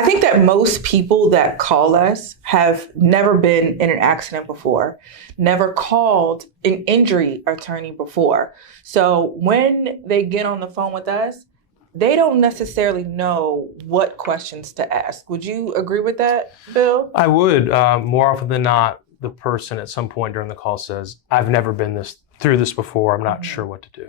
I think that most people that call us have never been in an accident before, never called an injury attorney before. So when they get on the phone with us, they don't necessarily know what questions to ask. Would you agree with that, Bill? I would. More often than not, the person at some point during the call says, I've never been through this before. I'm not sure what to do.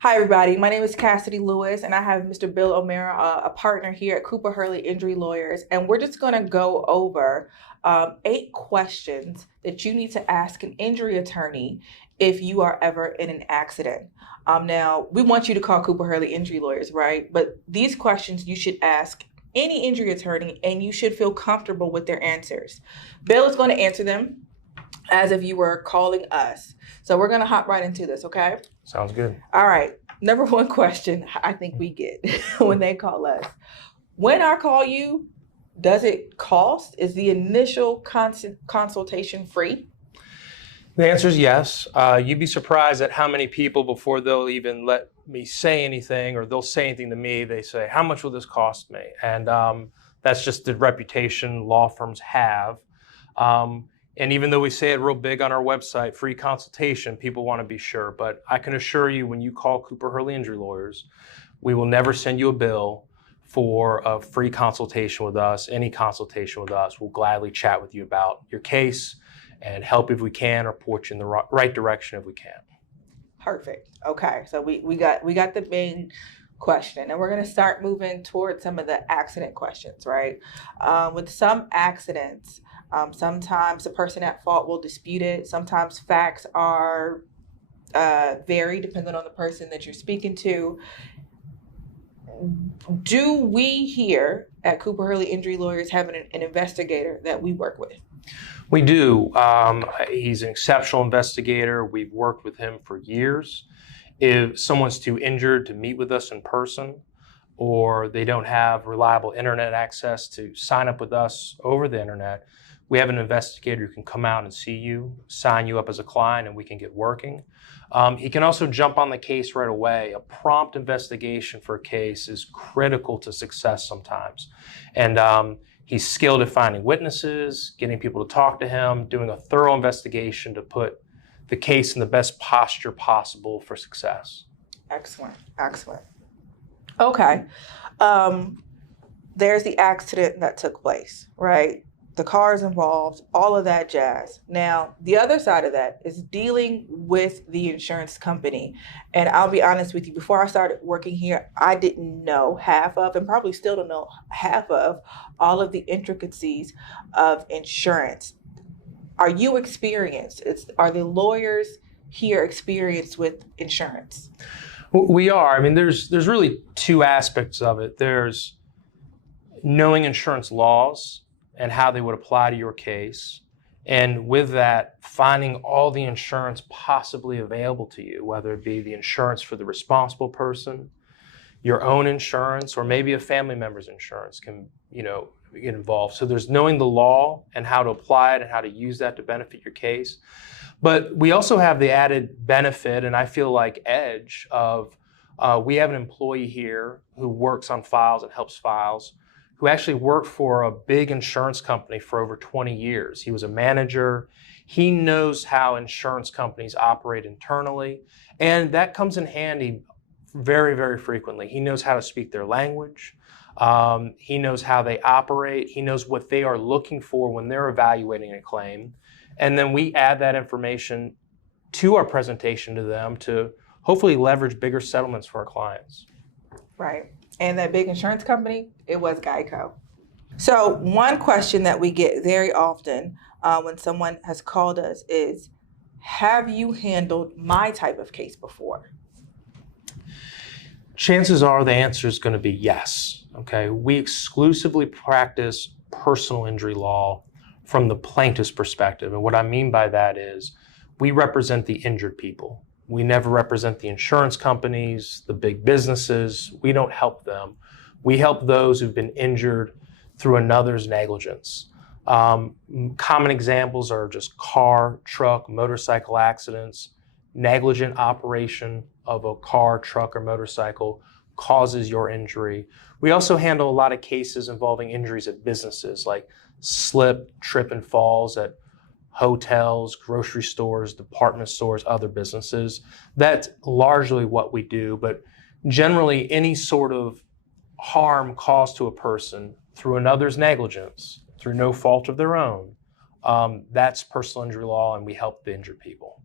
Hi, everybody. My name is Cassidy Lewis, and I have Mr. Bill O'Mara, a partner here at Cooper Hurley Injury Lawyers. And we're just going to go over 8 questions that you need to ask an injury attorney if you are ever in an accident. Now, we want you to call Cooper Hurley Injury Lawyers, right? But these questions you should ask any injury attorney, and you should feel comfortable with their answers. Bill is going to answer them as if you were calling us. So we're going to hop right into this, okay? Sounds good. All right. Number 1 question I think we get when they call us. When I call you, does it cost? Is the initial consultation free? The answer is yes. You'd be surprised at how many people, before they'll even let me say anything or they'll say anything to me, they say, how much will this cost me? And that's just the reputation law firms have. And even though we say it real big on our website, free consultation, people want to be sure. But I can assure you, when you call Cooper Hurley Injury Lawyers, we will never send you a bill for a free consultation with us. Any consultation with us, we'll gladly chat with you about your case and help if we can, or point you in the right direction if we can. Perfect. Okay, so we got the main question, and we're going to start moving towards some of the accident questions, right? With some accidents, sometimes the person at fault will dispute it. Sometimes facts are vary depending on the person that you're speaking to. Do we here at Cooper Hurley Injury Lawyers have an investigator that we work with? We do. He's an exceptional investigator. We've worked with him for years. If someone's too injured to meet with us in person, or they don't have reliable internet access to sign up with us over the internet, we have an investigator who can come out and see you, sign you up as a client, and we can get working. He can also jump on the case right away. A prompt investigation for a case is critical to success sometimes. And he's skilled at finding witnesses, getting people to talk to him, doing a thorough investigation to put the case in the best posture possible for success. Excellent, excellent. Okay. There's the accident that took place, right? The cars involved, all of that jazz. Now, the other side of that is dealing with the insurance company. And I'll be honest with you, before I started working here, I didn't know half of, and probably still don't know half of, all of the intricacies of insurance. Are you experienced? Are the lawyers here experienced with insurance? We are. I mean, there's really 2 aspects of it. There's knowing insurance laws and how they would apply to your case. And with that, finding all the insurance possibly available to you, whether it be the insurance for the responsible person, your own insurance, or maybe a family member's insurance can, get involved. So there's knowing the law and how to apply it and how to use that to benefit your case. But we also have the added benefit, and I feel like edge, of we have an employee here who works on files and helps files, who actually worked for a big insurance company for over 20 years. He was a manager. He knows how insurance companies operate internally, and that comes in handy very, very frequently. He knows how to speak their language. He knows how they operate. He knows what they are looking for when they're evaluating a claim. And then we add that information to our presentation to them to hopefully leverage bigger settlements for our clients. Right. And that big insurance company, it was Geico. So one question that we get very often when someone has called us is, have you handled my type of case before? Chances are the answer is going to be yes. Okay. We exclusively practice personal injury law from the plaintiff's perspective. And what I mean by that is we represent the injured people. We never represent the insurance companies, the big businesses. We don't help them. We help those who've been injured through another's negligence. Common examples are just car, truck, motorcycle accidents, negligent operation of a car, truck, or motorcycle causes your injury. We also handle a lot of cases involving injuries at businesses, like slip, trip, and falls at hotels, grocery stores, department stores, other businesses. That's largely what we do, but generally any sort of harm caused to a person through another's negligence, through no fault of their own, that's personal injury law, and we help the injured people.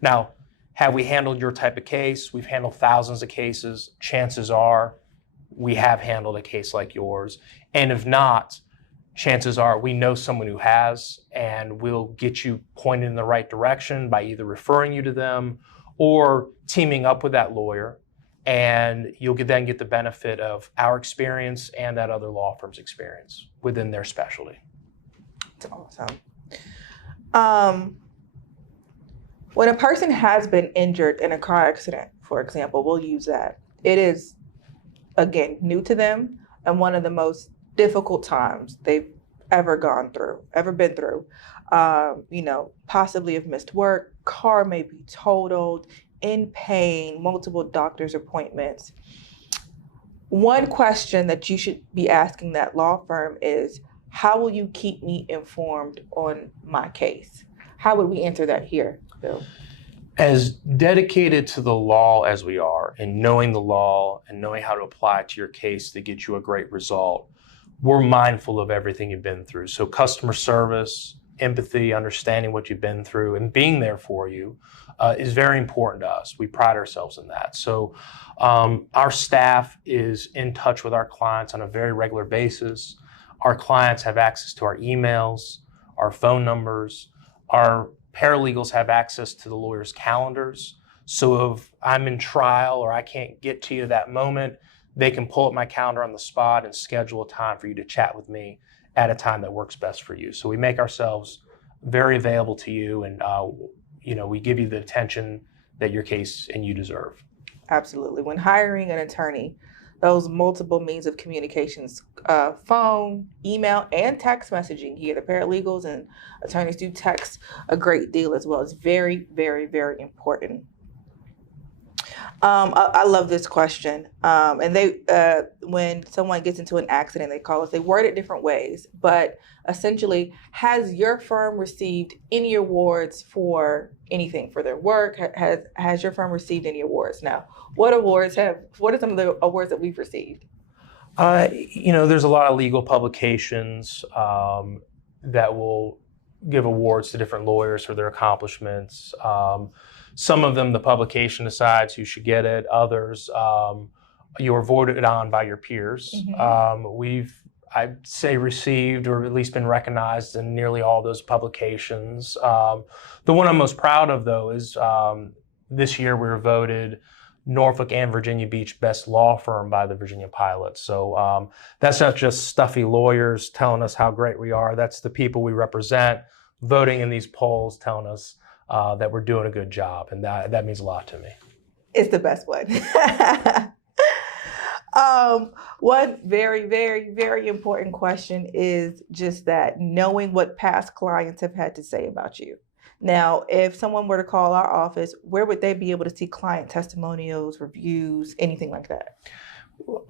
Now, have we handled your type of case? We've handled thousands of cases. Chances are we have handled a case like yours. And if not, chances are we know someone who has, and we'll get you pointed in the right direction by either referring you to them or teaming up with that lawyer, and you'll then get the benefit of our experience and that other law firm's experience within their specialty. That's awesome. When a person has been injured in a car accident, for example, we'll use that. It is, again, new to them and one of the most difficult times they've ever been through. Possibly have missed work, car may be totaled, in pain, multiple doctor's appointments. One question that you should be asking that law firm is, how will you keep me informed on my case? How would we answer that here, Bill? As dedicated to the law as we are, and knowing the law and knowing how to apply it to your case to get you a great result, we're mindful of everything you've been through. So customer service, empathy, understanding what you've been through, and being there for you is very important to us. We pride ourselves in that. So our staff is in touch with our clients on a very regular basis. Our clients have access to our emails, our phone numbers. Our paralegals have access to the lawyer's calendars. So if I'm in trial or I can't get to you that moment, they can pull up my calendar on the spot and schedule a time for you to chat with me at a time that works best for you. So we make ourselves very available to you, and we give you the attention that your case and you deserve. Absolutely. When hiring an attorney, those multiple means of communications, phone, email, and text messaging here, the paralegals and attorneys do text a great deal as well. It's very, very, very important. I love this question. And when someone gets into an accident, they call us, they word it different ways, but essentially, has your firm received any awards for anything, for their work? Has your firm received any awards? Now, what are some of the awards that we've received? There's a lot of legal publications that will give awards to different lawyers for their accomplishments. Some of them, the publication decides who should get it. Others, you're voted on by your peers. Mm-hmm. I'd say, received or at least been recognized in nearly all those publications. The one I'm most proud of, though, is this year we were voted Norfolk and Virginia Beach Best Law Firm by the Virginia Pilot. So that's not just stuffy lawyers telling us how great we are. That's the people we represent voting in these polls telling us that we're doing a good job, and that means a lot to me. It's the best one. One very, very, very important question is just that, knowing what past clients have had to say about you. Now, if someone were to call our office, where would they be able to see client testimonials, reviews, anything like that?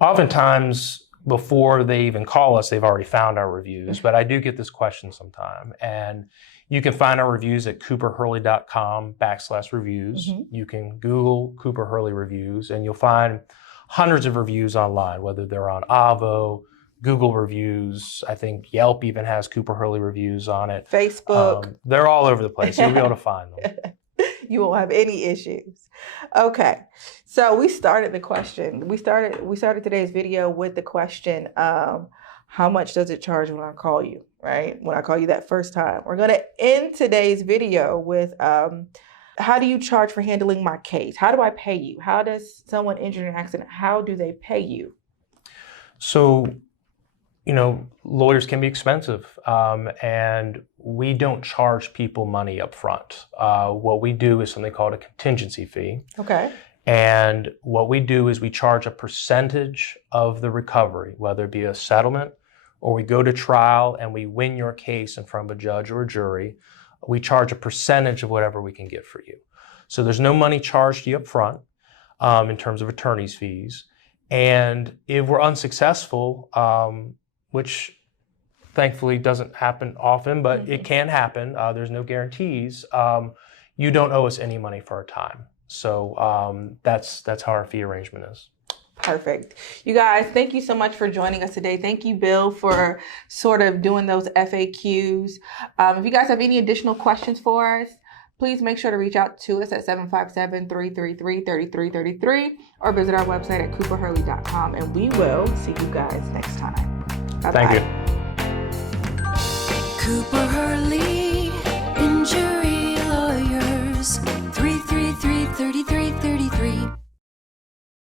Oftentimes, before they even call us, they've already found our reviews, but I do get this question sometime. And you can find our reviews at cooperhurley.com/reviews. Mm-hmm. You can Google Cooper Hurley reviews, and you'll find hundreds of reviews online, whether they're on Avvo, Google reviews. I think Yelp even has Cooper Hurley reviews on it. Facebook. They're all over the place. You'll be able to find them. You won't have any issues. Okay. So we started the question. We started today's video with the question, how much does it charge when I call you, right? When I call you that first time. We're going to end today's video with, how do you charge for handling my case? How do I pay you? How does someone injured in an accident, how do they pay you? So, lawyers can be expensive, and we don't charge people money up front. What we do is something called a contingency fee. Okay. And what we do is we charge a percentage of the recovery, whether it be a settlement or we go to trial and we win your case in front of a judge or a jury. We charge a percentage of whatever we can get for you. So there's no money charged to you up front in terms of attorney's fees. And if we're unsuccessful, which thankfully doesn't happen often, but it can happen, there's no guarantees, you don't owe us any money for our time. So that's how our fee arrangement is. Perfect. You guys, thank you so much for joining us today. Thank you, Bill, for sort of doing those FAQs. If you guys have any additional questions for us, please make sure to reach out to us at 757-333-3333 or visit our website at cooperhurley.com, and we will see you guys next time. Bye-bye. Thank you. Cooper